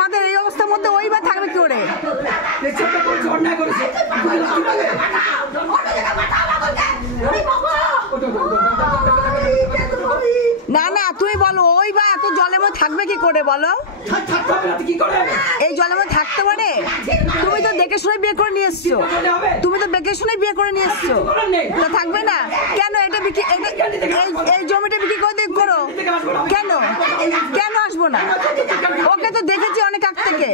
আমাদের এই অবস্থার মধ্যে ওই বা থাকবে কি করে? না না তুই বলো, ওই বা এত জলের মধ্যে থাকবে কি করে বলো? এই জলের মধ্যে থাকতে পারে? তুমি তো দেখে শুনে বিয়ে করে নিয়ে এসছো, তুমি তো দেখে শুনে বিয়ে করে নিয়ে এসছো, তা থাকবে না কেন? এটা বিক্রি, এই জমিটা বিক্রি করে করো কেন? কেন আসবো না? ওকে তো দেখেছি অনেক আগ থেকে।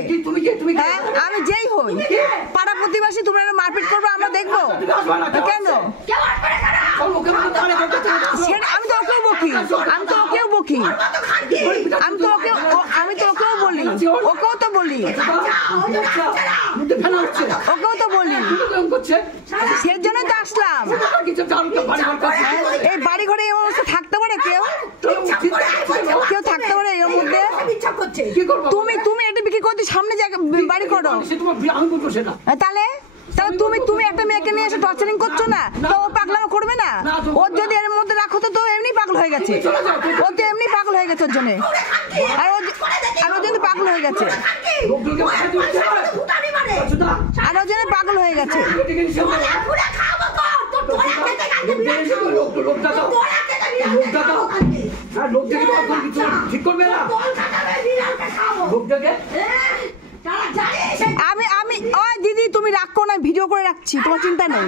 হ্যাঁ আমি যেই হই পাড়া প্রতিবেশী, তোমরা মারপিট করবো আমরা দেখবো কেন? আমি তো ওকেও বকি, আমি তো ওকেও বকি, আমি তো ওকেও বলি, ওকেও তো বলি, ওকেও তো বলি, সেই জন্য তো আসলাম। এই বাড়ি ঘরে এই অবস্থা থাকতে পারে কেউ? কেউ থাকতে পারে এর মধ্যে? তুমি এটা বিক্রি করতে সামনে জায়গা বাড়ি করো, তাহলে তুমি একটা মেয়েকে নিয়ে এসে টর্চারিং করছো না, তো ও পাগলামো করবে না? ওর যদি এর মধ্যে রাখো তো এমনি পাগল হয়ে গেছে, ও তো এমনি পাগল হয়ে গেছে ওর জন্য, আর ওর জন্য পাগল হয়ে গেছে, আর ওর জন্য পাগল হয়ে গেছে। আমি ওই দিদি তুমি রাখো না, ভিডিও করে রাখছি, তোমার চিন্তা নেই।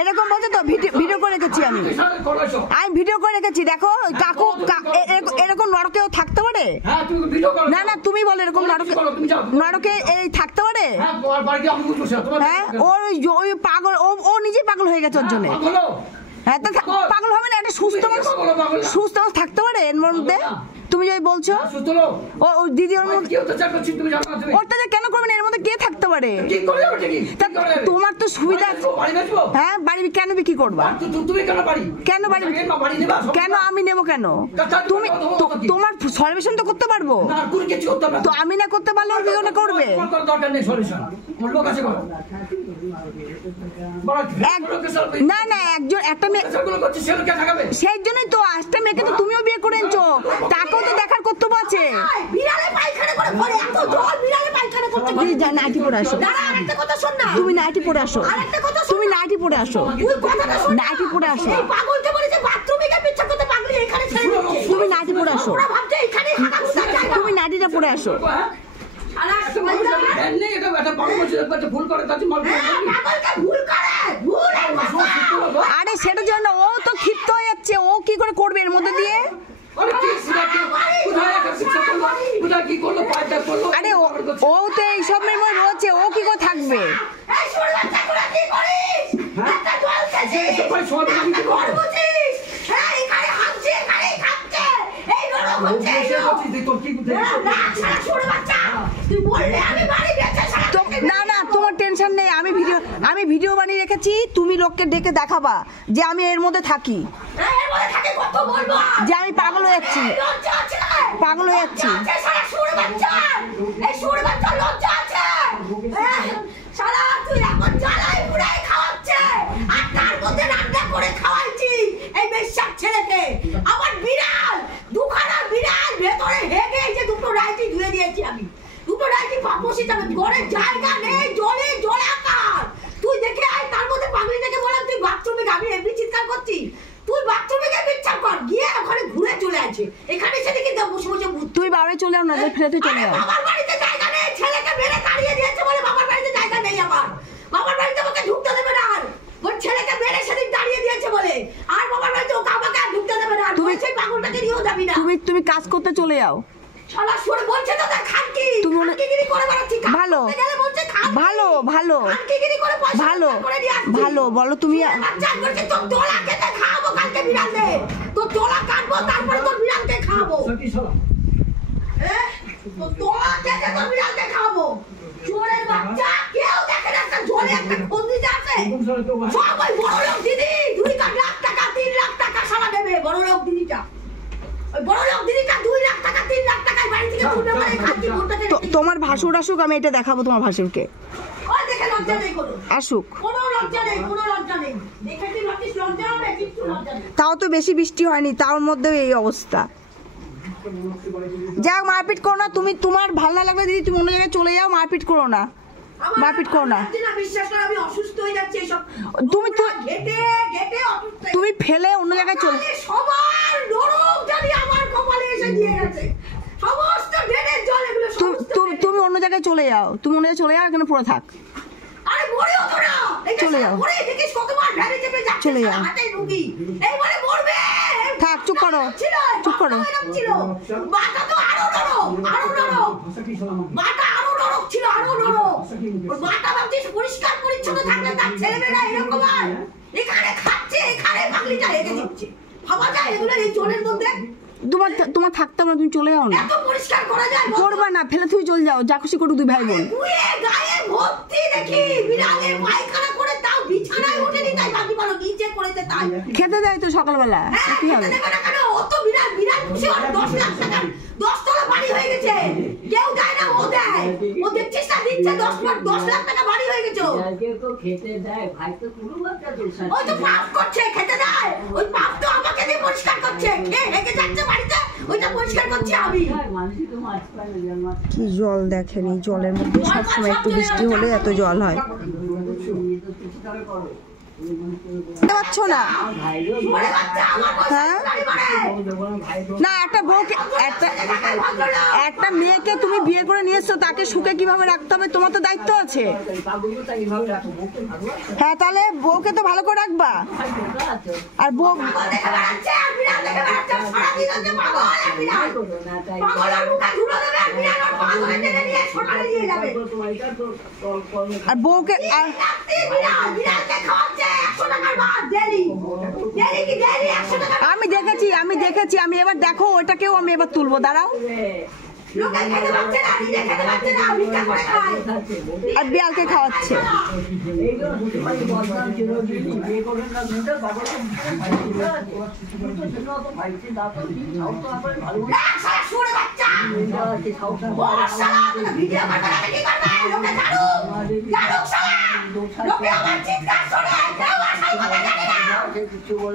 এরকম বলছে তো ভিডিও করে রেখেছি, আমি ভিডিও করে রেখেছি। দেখো কাকু এরকম নরকেও থাকতে পারে? না না তুমি বলো, এরকম নরকে এই থাকতে পারে? হ্যাঁ ওই পাগল, ও নিজেই পাগল হয়ে গেছে ওর জন্য। হ্যাঁ তো পাগল হবে না, একটা সুস্থ মানুষ থাকতে পারে এর মধ্যে? তুমি যাই বলছো ও দিদি ওর মধ্যে অত্যাচার কেন করবে না? এর মধ্যে কে থাকতে পারে? তোমার তো সুবিধা। হ্যাঁ বাড়ি কেন বিক্রি করবা? কেন বাড়ি কেন আমি নেবো কেন? তুমি তোমার সলিউশন তো করতে পারবো তো, আমি না করতে পারলে ওরা করবে। না না একজন একটা মেয়ে, সেই জন্যই তো একটা মেয়েকে তো তুমিও বিয়ে করে এনেছো, তাকেও তো দেখার কর্তব্য আছে। নাইটি পরে আসো, তুমি নাইটি পরে আসো, তুমি নাইটি পরে আসো, নাইটি পরে আসো, তুমি নাইটি পরে আসো, তুমি নাইটিটা পরে আসো। আরে সেটার জন্য ও তো ক্ষিপ্ত হয়ে যাচ্ছে, ও কি করে করবে এর মধ্যে দিয়ে? আরে ও তো এইসব মেয়ে রয়েছে, ও কি করে থাকবে? না না তোমার টেনশন নেই, আমি ভিডিও বানিয়ে রেখেছি, তুমি লোককে ডেকে দেখাবা যে আমি এর মধ্যে থাকি, যে আমি পাগল হয়ে যাচ্ছি, পাগল হয়ে যাচ্ছি। ছেলেকে আমার বিড়াল দুখানা বিড়াল ভেতরে হেগে যে দুটো রাইটি ধুয়ে দিয়েছি আমি, দুটো রাইটি বসে যাবে, ঘরে জায়গা নেই, জলে জলাকার। তুই দেখে আয়, তার মধ্যে পাগলি থেকে বললাম তুই বাথরুমে যাবি, এমনি চিৎকার করছি, তুই বাথরুমে গিয়ে বিচার কর, গিয়ে ওখানে ঘুরে চলে আছে, এখানে সেদিকে বসে বসে তুই বাড়ি চলে আও না, ফেলে তুই চলে আও। বাবার বাড়িতে জায়গা নেই, ছেলেকে মেরে তাড়িয়ে দিয়েছে বলে বাবার বাড়িতে জায়গা নেই, আমার বাবার বাড়িতে আমাকে ঢুকতে দেবে না, আর ওর ছেলেকে মেরে সেদিন তাড়িয়ে দিয়েছে বলে আর বাবার বাড়িতে ওকে আমাকে আর ঢুকতে দেবে না, তুই সেই পাগলটাকে নিয়েও যাবি না। তুমি কাজ করতে চলে যাও। শালা শুনে বলছে তো তার খানকি, তুমি খানকিগিরি করে বেড়াচ্ছিস, ভালো ভালো ভালো খানকিগিরি করে পয়সা ভালো করে নিয়ে আসছিস, ভালো বলো তুমি। বাচ্চা করছিস, তোর দোলা খেতে খাওয়াবো কালকে বিড়ালে, তোর দোলা কাটবো তারপরে তোর বিড়ালকে খাওয়াবো, তোর দোলা খেতে তোর বিড়ালকে খাওয়াবো। চোরের বাচ্চা, কেউ দেখে না একটা জলে একটা খন্দি আছে, সবাই বড় লোক দিদি 2 লাখ টাকা 3 লাখ টাকা সারা দেবে, বড় লোক দিদিটা, বড় লোক দিদিটা 2 লাখ টাকা 3 লাখ টাকায় বাড়ি থেকে তুলবে বলে খাচ্ছি ভোটটাতে। তোমার ভাসুর আসুক, আমি এটা দেখাবো তোমার ভাসুরকে। ওই দেখে লজ্জা নেই কোনো, আসুক, কোনো লজ্জা নেই, কোনো লজ্জা নেই, দেখে কি ভাবছিস লজ্জা হবে? কিছু লজ্জা নেই। তাও তো বেশি বৃষ্টি হয়নি, তার মধ্যেও এই অবস্থা। যাও, মারপিট করো না তুমি। তোমার ভালো না লাগলে দিদি তুমি অন্য জায়গায় চলে যাও, মারপিট করো না, মারপিট করো না। বিশ্বাস করো আমি অসুস্থ হয়ে যাচ্ছি এসব তুমি তো ঘেটে ঘেটে অসুস্থ। তুমি ফেলে অন্য জায়গায় চলে। সবার নরক জানি আমার কপালে এসে দিয়ে গেছে, সমস্ত ড্রেনের জল এগুলো তুমি অন্য জায়গায় চলে যাও, তুমি অন্য জায়গায় চলে যাও, এখানে পুরো থাক। আরে মরেও তো না, চলে যাও, মরে দেখিস কতবার ভ্যানে চেপে যাচ্ছে, চলে যাও, হাতে রুগী এইবারে মরবে। থাক, চুপ করো, চুপ করো। মাথা তো আরো নরক, আরো নরক, মাথা আরো নরক ছিল, আরো নরক। মাথা ভাবছিস পরিষ্কার পরিচ্ছন্ন থাকলে তার ছেলেমেয়েরা এরকম হয়? এখানে খাচ্ছে, এখানে পাগলিটা রেখে দিচ্ছে, ভাবা যায় এগুলো এই জলের মধ্যে? তোমার থাকতে হবে না, তুমি চলে যাও না। এত পরিষ্কার করা যায়? করবা না, ফেলে তুমি চলে যাও, যা খুশি করুক দুই ভাই বোন। ধুয়ে গায়ে ভর্তি দেখি বিড়ালে পায়খানা করে, তাও বিছানায় ওঠেনি, তাই বাকি বলো নিচে করেছে তাই। খেতে দেয় তো সকালবেলা, কি হবে? অত বিড়াল বিড়াল খুশি হয় 10 লাখ টাকা 10 তলা বাড়ি হয়ে গেছে, কেউ দেয় না, ও দেয়, ও দেখছিস না দিচ্ছে 10 লাখ টাকা বাড়ি হয়ে গেছে। তো খেতে দেয় ভাই, তো কোনো একটা দোষ আছে? ওই তো পাপ করছে, খেতে দেয়, ওই পাপ তো আমাকে দিয়ে পরিষ্কার করছে, কে হেগে যাচ্ছে বাড়িতে ওইটা পরিষ্কার করছি আমি। মানুষই তো মাছ পায় না, যেমন মাছ কি জল দেখেন, এই জলের মধ্যে সবসময় একটু বৃষ্টি হলে এত জল হয়। পাচ্ছ না? মরে বাচ্চা আমার হ্যাঁ না, একটা বউকে একটা মেয়েকে তুমি বিয়ে করে নিয়ে এসছো, তাকে সুখে কিভাবে রাখতে হবে তোমার তো দায়িত্ব আছে। হ্যাঁ তাহলে বউকে তো ভালো করে রাখবা। আর বউ দেখে বেড়াচ্ছে, আর বিড়াল দেখে বেড়াচ্ছে, সারাদিন হচ্ছে পাগল, আর বিড়াল পাগলের মুখে ধুলো দেবে, আর বিড়াল ওর পাগলে টেনে নিয়ে সোনারে নিয়ে যাবে। আর বউকে বিড়ালকে খাওয়াচ্ছে 100 টাকার ভাত ডেলি, ডেলি কি ডেলি 100 টাকা। আমি দেখেছি, আমি এবার দেখো ওটাকেও আমি এবার তুলবো, দাঁড়াও। লোকে খেতে পাচ্ছে না, নিজে খেতে পাচ্ছে না, ভিক্ষা করে খায়, আর বিড়ালকে খাওয়াচ্ছে। সারা শুনে বাচ্চা ওর সারা ভিডিও করতে লাগে কি করবে, লোকে জানুক, জানুক সারা, লোকে আমার চিৎকার শুনে কেউ আসার কথা জানে না,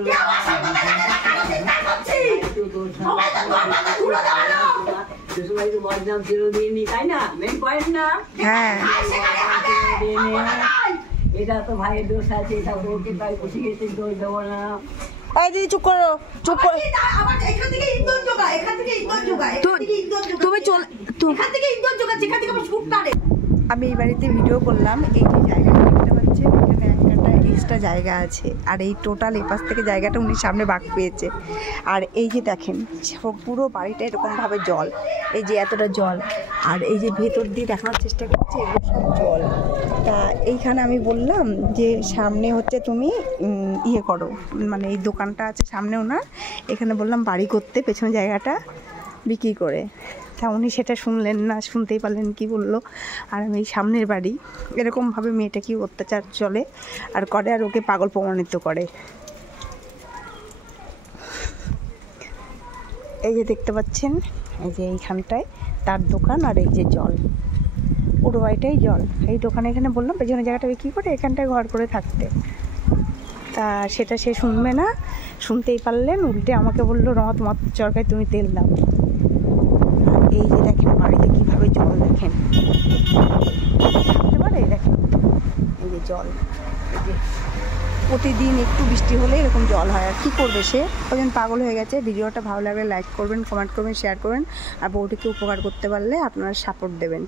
কেউ আসার কথা জানে না, কেন চিৎকার করছি, সবাই তো তোর মাথা ধুলো দেওয়ানো। বদনাম চিরদিন, তাই না? মেন পয়েন্ট না? হ্যাঁ এটা তো ভাইয়ের দোষ আছে, এটা বউকে তাই বসে গেছে, দোষ দেবো না। এই দিদি চুপ করো, চুপ করো। আবার এখান থেকে ইন্ধন জোগা, এখান থেকে ইন্ধন জোগা, এখান থেকে ইন্ধন জোগা, তুমি চল, এখান থেকে ইন্ধন জোগা, যেখান থেকে আমার শুট কাটে। আমি এই বাড়িতে ভিডিও করলাম, এই যে জায়গাটা দেখতে পাচ্ছেন, এখানে একটা এক্সট্রা জায়গা আছে, আর এই টোটাল এপাশ থেকে জায়গাটা উনি সামনে বাঁক পেয়েছে। আর এই যে দেখেন পুরো বাড়িটা এরকমভাবে জল, এই যে এতটা জল, আর এই যে ভেতর দিয়ে দেখানোর চেষ্টা করছে এগুলো সব জল। তা এইখানে আমি বললাম যে সামনে হচ্ছে তুমি ইয়ে করো, মানে এই দোকানটা আছে সামনে ওনার, এখানে বললাম বাড়ি করতে পেছনে জায়গাটা বিক্রি করে। তা উনি সেটা শুনলেন না, শুনতেই পারলেন কি বললো। আর আমি এই সামনের বাড়ি, এরকমভাবে মেয়েটা কি অত্যাচার চলে আর করে, আর ওকে পাগল প্রমাণিত করে। এই যে দেখতে পাচ্ছেন, এই যে এইখানটায় তার দোকান, আর এই যে জল, পুরো বাড়িটাই জল। এই দোকানে এখানে বললাম পেছনে জায়গাটা বিক্রি করে এখানটায় ঘর করে থাকতে, তা সেটা সে শুনবে না, শুনতেই পারলেন উল্টে আমাকে বললো রমা তোমার চরকায় তুমি তেল দাও। এই যে দেখেন বাড়িতে কিভাবে জল দেখেন, দেখেন এই যে জল, এই যে প্রতিদিন একটু বৃষ্টি হলে এরকম জল হয়। আর কী করবে সে, ওজন পাগল হয়ে গেছে। ভিডিওটা ভালো লাগলে লাইক করবেন, কমেন্ট করবেন, শেয়ার করবেন, আর বউটিকে উপকার করতে পারলে আপনারা সাপোর্ট দেবেন।